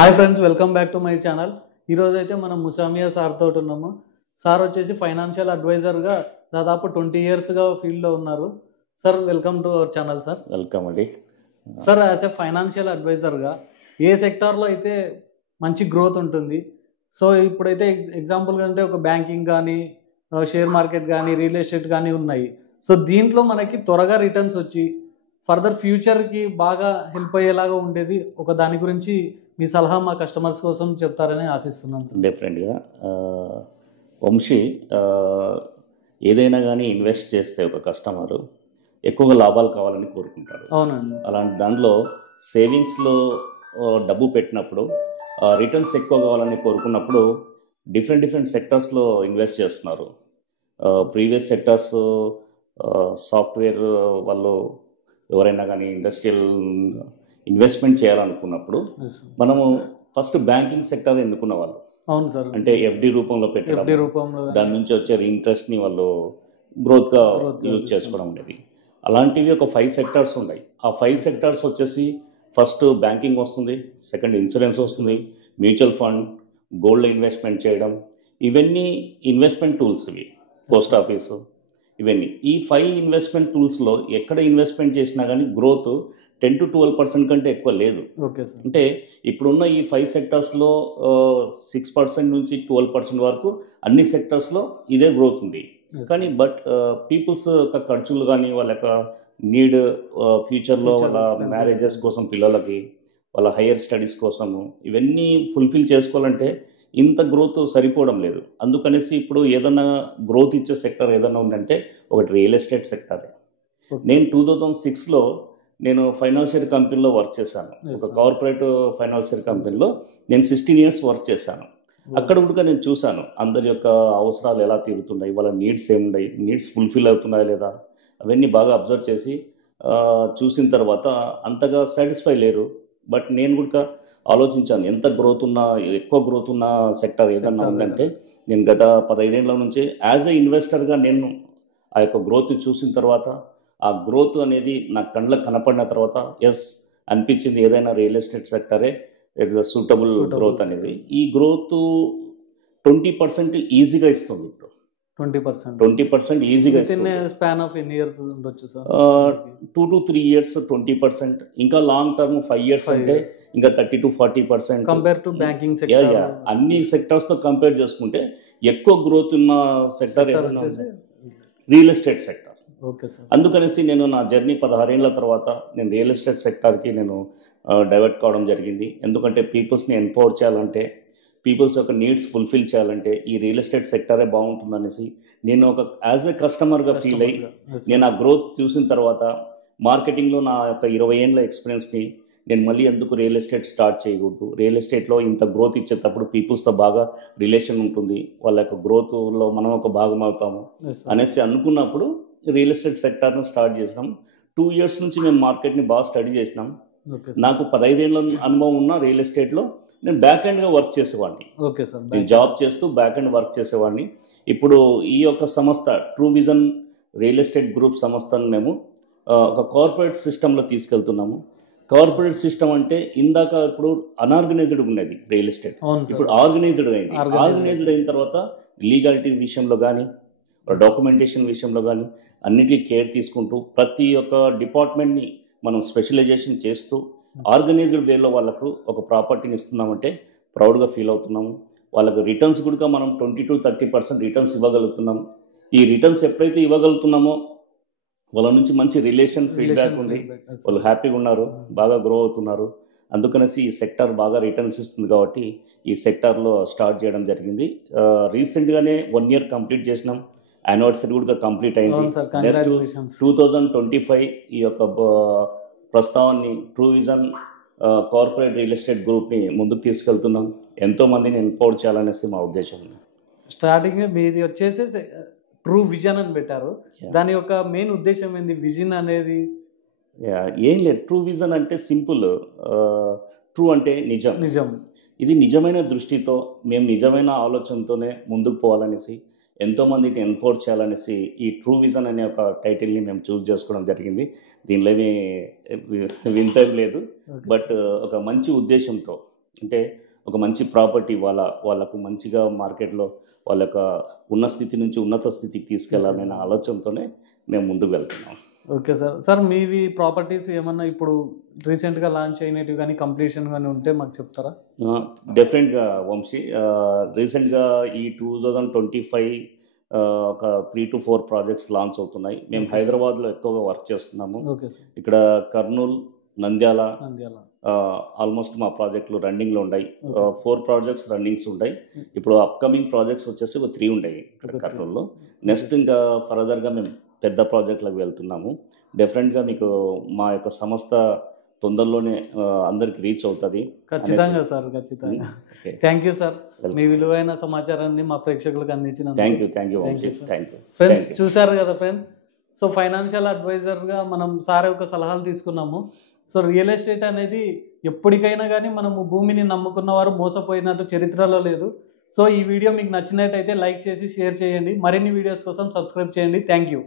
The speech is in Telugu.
Hi friends, welcome back to my channel. ఈరోజు అయితే మనం ముసామియా సార్ తోటి ఉన్నాము. సార్ వచ్చేసి ఫైనాన్షియల్ అడ్వైజర్గా దాదాపు 20 ఇయర్స్గా ఫీల్డ్లో ఉన్నారు. Sir, welcome to our channel. Sir welcome అండి. సార్, యాజ్ ఎ ఫైనాన్షియల్ అడ్వైజర్గా ఏ సెక్టార్లో అయితే మంచి గ్రోత్ ఉంటుంది? సో ఇప్పుడైతే ఎగ్జాంపుల్గా అంటే ఒక బ్యాంకింగ్ కానీ, షేర్ మార్కెట్ కానీ, రియల్ ఎస్టేట్ కానీ ఉన్నాయి. సో దీంట్లో మనకి త్వరగా రిటర్న్స్ వచ్చి ఫర్దర్ ఫ్యూచర్కి బాగా హెల్ప్ అయ్యేలాగా ఉండేది ఒక దాని గురించి మీ సలహా మా కస్టమర్స్ కోసం చెప్తారని ఆశిస్తున్నాను. డెఫినెట్గా వంశీ, ఏదైనా కానీ ఇన్వెస్ట్ చేస్తే ఒక కస్టమరు ఎక్కువగా లాభాలు కావాలని కోరుకుంటాడు. అవునండి. అలాంటి దాంట్లో సేవింగ్స్లో డబ్బు పెట్టినప్పుడు రిటర్న్స్ ఎక్కువ కావాలని కోరుకున్నప్పుడు డిఫరెంట్ సెక్టర్స్లో ఇన్వెస్ట్ చేస్తున్నారు. ప్రీవియస్ సెక్టర్స్ సాఫ్ట్వేర్ వాళ్ళు ఎవరైనా కానీ ఇండస్ట్రియల్ ఇన్వెస్ట్మెంట్ చేయాలనుకున్నప్పుడు మనము ఫస్ట్ బ్యాంకింగ్ సెక్టర్ ఎన్నుకున్న వాళ్ళు. అవును సార్. అంటే ఎఫ్డి రూపంలో పెట్టడం, రూపంలో దాని నుంచి వచ్చే ఇంట్రెస్ట్ని వాళ్ళు గ్రోత్గా యూజ్ చేసుకోవడం ఉండేది. అలాంటివి ఒక 5 సెక్టార్స్ ఉన్నాయి. ఆ 5 సెక్టార్స్ వచ్చేసి ఫస్ట్ బ్యాంకింగ్ వస్తుంది, సెకండ్ ఇన్సూరెన్స్ వస్తుంది, మ్యూచువల్ ఫండ్, గోల్డ్ ఇన్వెస్ట్మెంట్ చేయడం, ఇవన్నీ ఇన్వెస్ట్మెంట్ టూల్స్. ఇవి పోస్ట్ ఆఫీసు, ఇవన్నీ ఈ 5 ఇన్వెస్ట్మెంట్ టూల్స్లో ఎక్కడ ఇన్వెస్ట్మెంట్ చేసినా కానీ గ్రోత్ 10 to 12% కంటే ఎక్కువ లేదు. Okay sir. అంటే ఇప్పుడున్న ఈ 5 సెక్టర్స్లో 6% నుంచి 12% వరకు అన్ని సెక్టర్స్లో ఇదే గ్రోత్ ఉంది. కానీ బట్ పీపుల్స్ యొక్క ఖర్చులు కానీ, వాళ్ళ యొక్క నీడ్, ఫ్యూచర్లో వాళ్ళ మ్యారేజెస్ కోసం, పిల్లలకి వాళ్ళ హయ్యర్ స్టడీస్ కోసము ఇవన్నీ ఫుల్ఫిల్ చేసుకోవాలంటే ఇంత గ్రోత్ సరిపోవడం లేదు. అందుకనేసి ఇప్పుడు ఏదైనా గ్రోత్ ఇచ్చే సెక్టర్ ఏదైనా ఉందంటే ఒకటి రియల్ ఎస్టేట్ సెక్టరే. నేను 2006లో నేను ఫైనాన్షియల్ కంపెనీలో వర్క్ చేశాను. ఒక కార్పొరేట్ ఫైనాన్షియల్ కంపెనీలో నేను 16 ఇయర్స్ వర్క్ చేశాను. అక్కడ కూడా నేను చూశాను అందరి యొక్క అవసరాలు ఎలా తీరుతున్నాయి, వాళ్ళ నీడ్స్ ఏమున్నాయి, నీడ్స్ ఫుల్ఫిల్ అవుతున్నాయా లేదా, అవన్నీ బాగా అబ్జర్వ్ చేసి చూసిన తర్వాత అంతగా సాటిస్ఫై లేరు. బట్ నేను కూడా ఆలోచించాను, ఎంత గ్రోత్ ఉన్న, ఎక్కువ గ్రోత్ ఉన్న సెక్టర్ ఏదన్నా ఉందంటే నేను గత 15 ఏళ్ల నుంచి యాజ్ ఎ ఇన్వెస్టర్గా నేను ఆ యొక్క గ్రోత్ చూసిన తర్వాత, ఆ గ్రోత్ అనేది నా కళ్ళకు కనపడిన తర్వాత ఎస్ అనిపించింది, ఏదైనా రియల్ ఎస్టేట్ సెక్టరే ఇట్స్ అ సూటబుల్ గ్రోత్ అనేది. ఈ గ్రోత్ 20% ఈజీగా ఇస్తుంది. ఇప్పుడు 20% ఈజీగా ఇస్తుంది. స్పాన్ ఆఫ్ ఎన్ని ఇయర్స్ ఉండొచ్చు సార్? 2 to 3 years 20%, ఇంకా లాంగ్ టర్మ్ 5 years అంటే ఇంకా 30 to 40%. Compare to banking sector, అన్ని సెక్టర్స్తో కంపేర్ చేసుకుంటే ఎక్కువ గ్రోత్ ఉన్న సెక్టర్ ఏదైనా real estate sector. Okay sir. అందుకనేసి నేను నా జర్నీ 16 ఏళ్ల తర్వాత నేను రియల్ ఎస్టేట్ సెక్టార్కి నేను డైవర్ట్ కావడం జరిగింది. ఎందుకంటే పీపుల్స్ని ఎంపవర్ చేయాలంటే, పీపుల్స్ యొక్క నీడ్స్ ఫుల్ఫిల్ చేయాలంటే ఈ రియల్ ఎస్టేట్ సెక్టరే బాగుంటుందనేసి నేను ఒక యాజ్ ఎ కస్టమర్గా ఫీల్ అయ్యి నేను ఆ గ్రోత్ చూసిన తర్వాత మార్కెటింగ్లో నా యొక్క 20 ఏళ్ళ ఎక్స్పీరియన్స్ని నేను మళ్ళీ ఎందుకు రియల్ ఎస్టేట్ స్టార్ట్ చేయకూడదు, రియల్ ఎస్టేట్లో ఇంత గ్రోత్ ఇచ్చేటప్పుడు పీపుల్స్తో బాగా రిలేషన్ ఉంటుంది, వాళ్ళ యొక్క గ్రోత్లో మనం ఒక భాగం అవుతాము అనేసి అనుకున్నప్పుడు రియల్ ఎస్టేట్ సెక్టార్ను స్టార్ట్ చేసినాం. 2 years నుంచి మేము మార్కెట్ని బాగా స్టడీ చేసినాం. నాకు 15 ఏళ్ళ అనుభవం ఉన్న రియల్ ఎస్టేట్లో నేను బ్యాక్ ఎండ్గా వర్క్ చేసేవాడిని. Okay sir. నేను జాబ్ చేస్తూ బ్యాక్ ఎండ్ వర్క్ చేసేవాడిని. ఇప్పుడు ఈ యొక్క సంస్థ true vision real estate group సంస్థను మేము ఒక కార్పొరేట్ సిస్టంలో తీసుకెళ్తున్నాము. కార్పొరేట్ సిస్టమ్ అంటే ఇందాక ఇప్పుడు అన్ఆర్గనైజ్డ్ ఉన్నది రియల్ ఎస్టేట్, ఇప్పుడు ఆర్గనైజ్డ్ అయింది. ఆర్గనైజ్డ్ అయిన తర్వాత లీగాలిటీ విషయంలో కానీ, డాక్యుమెంటేషన్ విషయంలో కానీ అన్నిటికీ కేర్ తీసుకుంటూ ప్రతి ఒక్క డిపార్ట్మెంట్ని మనం స్పెషలైజేషన్ చేస్తూ ఆర్గనైజ్డ్ వేలో వాళ్ళకు ఒక ప్రాపర్టీని ఇస్తున్నామంటే ప్రౌడ్గా ఫీల్ అవుతున్నాము. వాళ్ళకు రిటర్న్స్ కూడా మనం 20 to 30% రిటర్న్స్ ఇవ్వగలుగుతున్నాం. ఈ రిటర్న్స్ ఎప్పుడైతే ఇవ్వగలుగుతున్నామో వాళ్ళ నుంచి మంచి రిలేషన్ ఫీడ్బ్యాక్ ఉంది, వాళ్ళు హ్యాపీగా ఉన్నారు, బాగా గ్రో అవుతున్నారు. అందుకనేసి ఈ సెక్టార్ బాగా రిటర్న్స్ ఇస్తుంది కాబట్టి ఈ సెక్టార్లో స్టార్ట్ చేయడం జరిగింది. రీసెంట్గానే 1 year కంప్లీట్ చేసినాం. యానివర్సరీ కూడా కంప్లీట్ అయింది. నెక్స్ట్ 2025 ఈ యొక్క ప్రస్తావాన్ని true vision corporate real estate గ్రూప్ని ముందుకు తీసుకెళ్తున్నాం. ఎంతోమందిని ఎంపవర్ చేయాలనేసి మా ఉద్దేశం. స్టార్టింగ్ మీది వచ్చేసి ట్రూ విజన్ అని పెట్టారు. దాని యొక్క మెయిన్ ఉద్దేశం ఏంది? విజన్ అనేది ఏం లేదు. ట్రూ విజన్ అంటే సింపుల్. ట్రూ అంటే నిజం. ఇది నిజమైన దృష్టితో మేము నిజమైన ఆలోచనతోనే ముందుకు పోవాలనేసి, ఎంతోమందికి ఎంపవర్ చేయాలనేసి ఈ ట్రూ విజన్ అనే ఒక టైటిల్ని మేము చూస్ చేసుకోవడం జరిగింది. దీనిలో ఏమీ వింత లేదు, బట్ ఒక మంచి ఉద్దేశంతో అంటే ఒక మంచి ప్రాపర్టీ వాళ్ళకు మంచిగా మార్కెట్లో వాళ్ళ యొక్క ఉన్న స్థితి నుంచి ఉన్నత స్థితికి తీసుకెళ్లాలనే ఆలోచనతోనే మేము ముందుకు వెళ్తున్నాం. Okay sir. సార్ మీవి ప్రాపర్టీస్ ఏమన్నా ఇప్పుడు రీసెంట్గా లాంచ్ అయినవి కానీ కంప్లీషన్ కానీ ఉంటే మాకు చెప్తారా? డెఫినెట్గా వంశీ, రీసెంట్గా ఈ 2025 ఒక 3 to 4 ప్రాజెక్ట్స్ లాంచ్ అవుతున్నాయి. మేము Okay. హైదరాబాద్లో ఎక్కువగా వర్క్ చేస్తున్నాము. Okay sir. ఇక్కడ కర్నూలు, నంద్యాల నంద్యాల. ఆల్మోస్ట్ మా ప్రాజెక్టులు రన్నింగ్లో ఉన్నాయి. Okay. 4 ప్రాజెక్ట్స్ రన్నింగ్స్ ఉన్నాయి. ఇప్పుడు అప్కమింగ్ ప్రాజెక్ట్స్ వచ్చేసి ఒక 3 ఉన్నాయి ఇక్కడ Okay. కర్నూలులో. నెక్స్ట్ ఇంకా ఫర్దర్గా మేము పెద్ద ప్రాజెక్టులకు వెళ్తున్నాము. డెఫినెట్గా మీకు మా యొక్క సంస్థ తొందరలోనే అందరికి రీచ్ అవుతుంది. ఖచ్చితంగా సార్, ఖచ్చితంగా. Okay, thank you sir. Welcome. మీ విలువైన సమాచారాన్ని మా ప్రేక్షకులకు అందించినందుకు. Thank you Thank you, Vamsi, sir. Thank you. Friends చూశారు కదా ఫ్రెండ్స్. సో ఫైనాన్షియల్ అడ్వైజర్గా మనం సార్ యొక్క సలహాలు తీసుకున్నాము. సో రియల్ ఎస్టేట్ అనేది ఎప్పటికైనా కానీ మనము భూమిని నమ్ముకున్న వారు మోసపోయినట్టు చరిత్రలో లేదు. సో ఈ వీడియో మీకు నచ్చినట్టయితే లైక్ చేసి షేర్ చేయండి. మరిన్ని వీడియోస్ కోసం సబ్స్క్రైబ్ చేయండి. Thank you.